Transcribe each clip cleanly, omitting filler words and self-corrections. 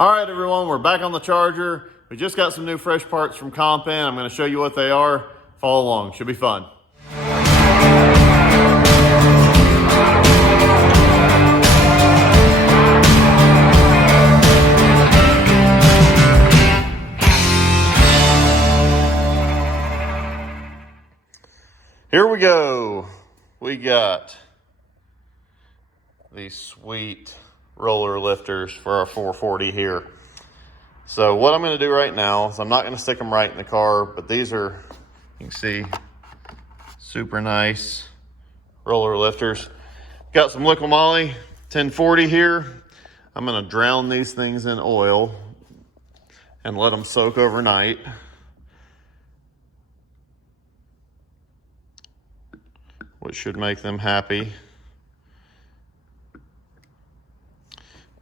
All right, everyone, we're back on the Charger. We just got some new fresh parts from Comp in. I'm gonna show you what they are. Follow along, should be fun. Here we go. We got these sweet roller lifters for our 440 here. So what I'm going to do right now is I'm not going to stick them right in the car, but these are, you can see, super nice roller lifters. Got some liquid moly 1040 here. I'm going to drown these things in oil and let them soak overnight. Which should make them happy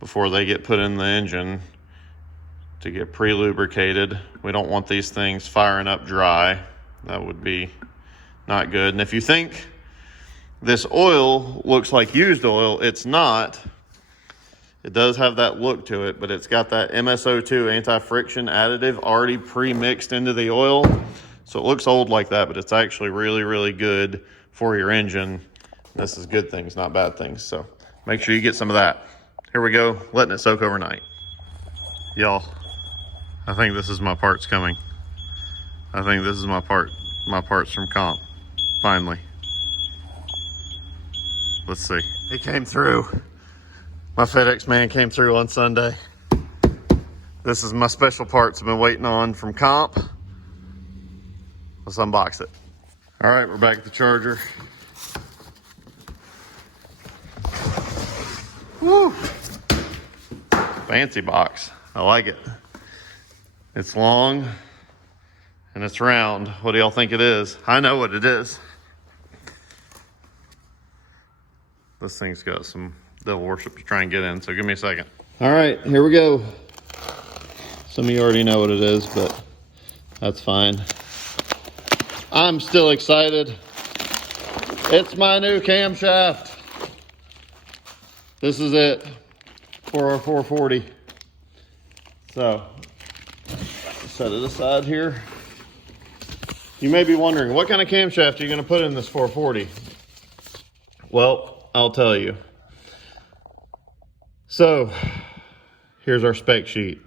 before they get put in the engine to get pre-lubricated. We don't want these things firing up dry. That would be not good. And if you think this oil looks like used oil, it's not. It does have that look to it, but it's got that MSO2 anti-friction additive already pre-mixed into the oil. So it looks old like that, but it's actually really, really good for your engine. This is good things, not bad things. So make sure you get some of that. Here we go, letting it soak overnight. Y'all, I think this is my parts coming. I think this is my parts from Comp, finally. Let's see. It came through. My FedEx man came through on Sunday. This is my special parts I've been waiting on from Comp. Let's unbox it. All right, we're back at the Charger. Woo! Fancy box. I like it. It's long and it's round. What do y'all think it is? I know what it is. This thing's got some devil worship to try and get in, so give me a second. All right, here we go. Some of you already know what it is, but that's fine. I'm still excited. It's my new camshaft. This is it for our 440. So, set it aside here. You may be wondering, what kind of camshaft are you going to put in this 440? Well, I'll tell you. So, here's our spec sheet.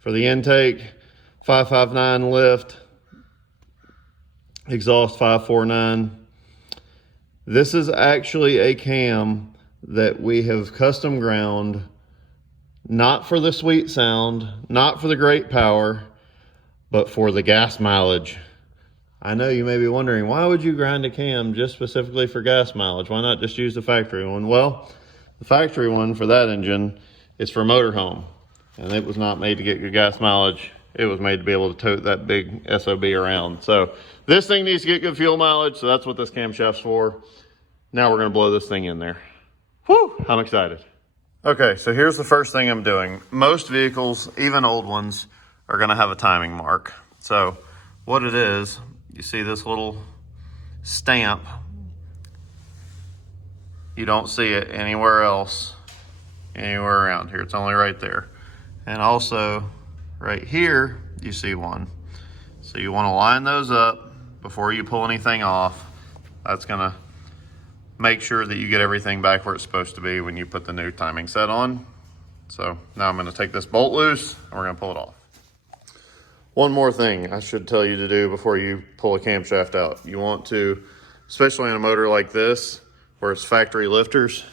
For the intake, 559 lift, exhaust 549. This is actually a cam that we have custom ground, not for the sweet sound, not for the great power, but for the gas mileage. I know you may be wondering, why would you grind a cam just specifically for gas mileage? Why not just use the factory one? Well, the factory one for that engine is for motorhome, and it was not made to get good gas mileage. It was made to be able to tote that big SOB around. So this thing needs to get good fuel mileage, so that's what this camshaft's for. Now we're gonna blow this thing in there. Whew, I'm excited. Okay, so here's the first thing I'm doing. Most vehicles, even old ones, are gonna have a timing mark. So what it is, you see this little stamp. You don't see it anywhere else, anywhere around here. It's only right there. And also right here, you see one. So you wanna line those up before you pull anything off. That's gonna make sure that you get everything back where it's supposed to be when you put the new timing set on. So now I'm gonna take this bolt loose and we're gonna pull it off. One more thing I should tell you to do before you pull a camshaft out. You want to, especially on a motor like this, where it's factory lifters,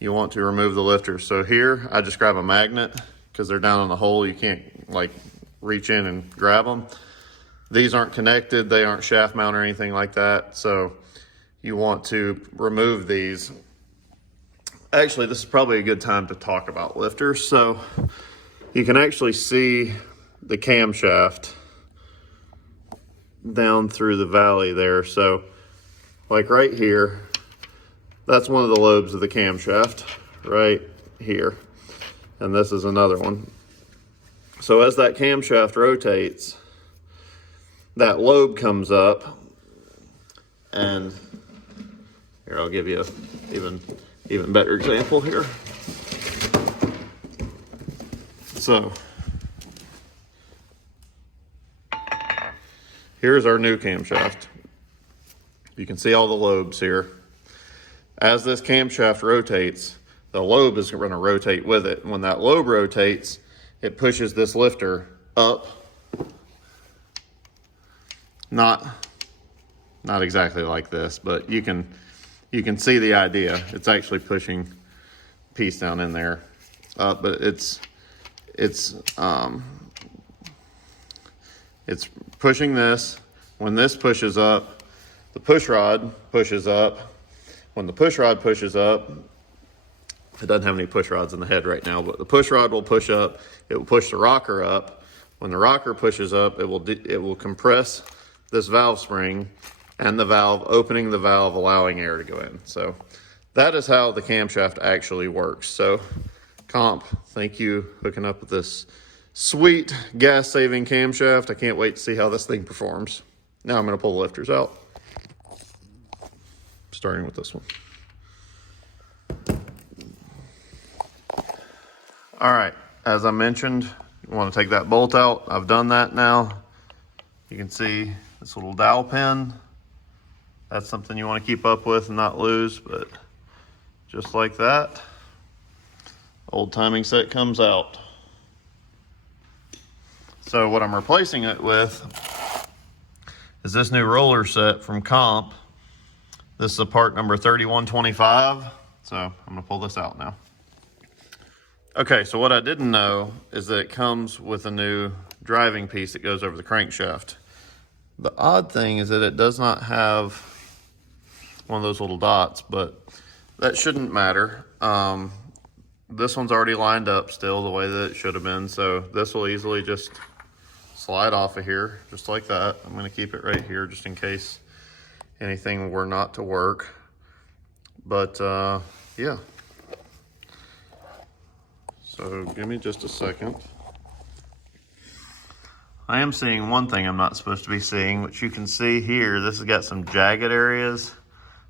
you want to remove the lifters. So here, I just grab a magnet because they're down in the hole. You can't like reach in and grab them. These aren't connected. They aren't shaft mount or anything like that. So you want to remove these. Actually, this is probably a good time to talk about lifters. So you can actually see the camshaft down through the valley there. So like right here, that's one of the lobes of the camshaft right here. And this is another one. So as that camshaft rotates, that lobe comes up, and here, I'll give you an even better example here. So here's our new camshaft. You can see all the lobes here. As this camshaft rotates, the lobe is going to rotate with it. When that lobe rotates, it pushes this lifter up. Not exactly like this, but you can see the idea. It's actually pushing a piece down in there, but it's pushing this. When this pushes up, the push rod pushes up. When the push rod pushes up, it doesn't have any push rods in the head right now, but the push rod will push up. It will push the rocker up. When the rocker pushes up, it will compress this valve spring and the valve, opening the valve, allowing air to go in. So that is how the camshaft actually works. So Comp, thank you hooking up with this sweet gas-saving camshaft. I can't wait to see how this thing performs. Now I'm going to pull the lifters out, starting with this one. All right, as I mentioned, you want to take that bolt out. I've done that now. You can see this little dowel pin. That's something you want to keep up with and not lose, but just like that, old timing set comes out. So what I'm replacing it with is this new roller set from Comp. This is a part number 3125. So I'm gonna pull this out now. Okay, so what I didn't know is that it comes with a new driving piece that goes over the crankshaft. The odd thing is that it does not have one of those little dots, but that shouldn't matter. This one's already lined up still the way that it should have been, so this will easily just slide off of here, just like that. I'm gonna keep it right here just in case anything were not to work. But yeah. So give me just a second. I am seeing one thing I'm not supposed to be seeing, which you can see here. This has got some jagged areas.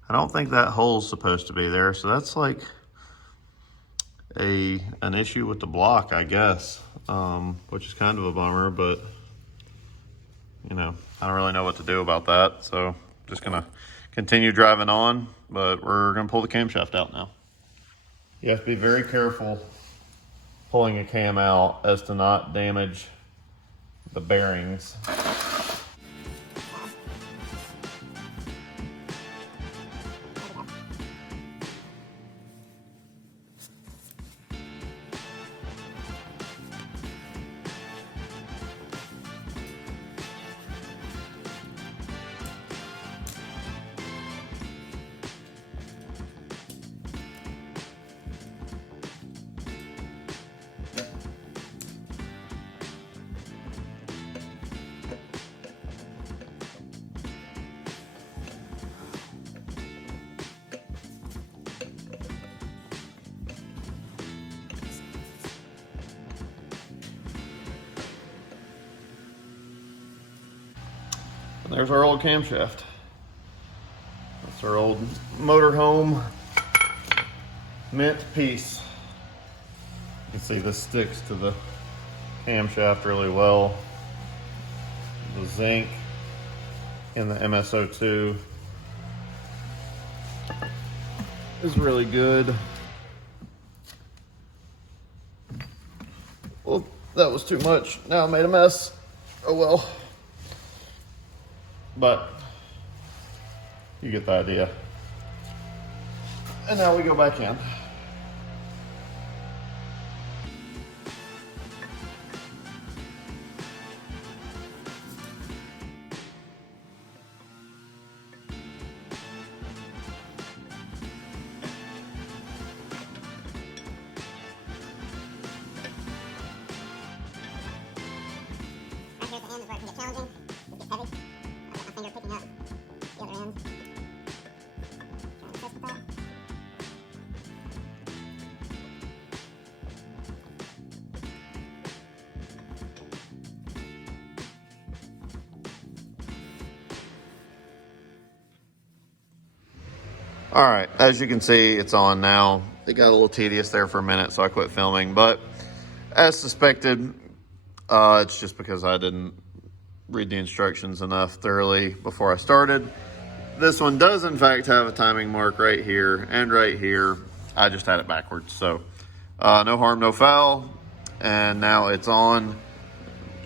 I don't think that hole's supposed to be there, so that's like an issue with the block, I guess, which is kind of a bummer, but you know, I don't really know what to do about that. So just gonna continue driving on, but we're gonna pull the camshaft out now. You have to be very careful pulling a cam out as to not damage the bearings. And there's our old camshaft. That's our old motorhome mint piece. You can see this sticks to the camshaft really well. The zinc in the MSO2 is really good. Well, that was too much. Now I made a mess. Oh well. But you get the idea. And now we go back in. All right, as you can see, it's on now. It got a little tedious there for a minute, so I quit filming, but as suspected. It's just because I didn't read the instructions enough thoroughly before I started. This one does in fact have a timing mark right here and right here. I just had it backwards. So no harm, no foul. And now it's on.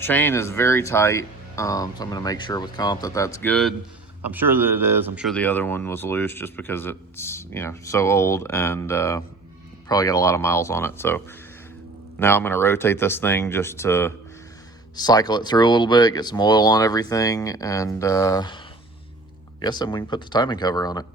Chain is very tight. So I'm going to make sure with comp that that's good. I'm sure that it is. I'm sure the other one was loose just because it's, you know, so old and probably got a lot of miles on it. So now I'm going to rotate this thing just to cycle it through a little bit, get some oil on everything, and I guess then we can put the timing cover on it.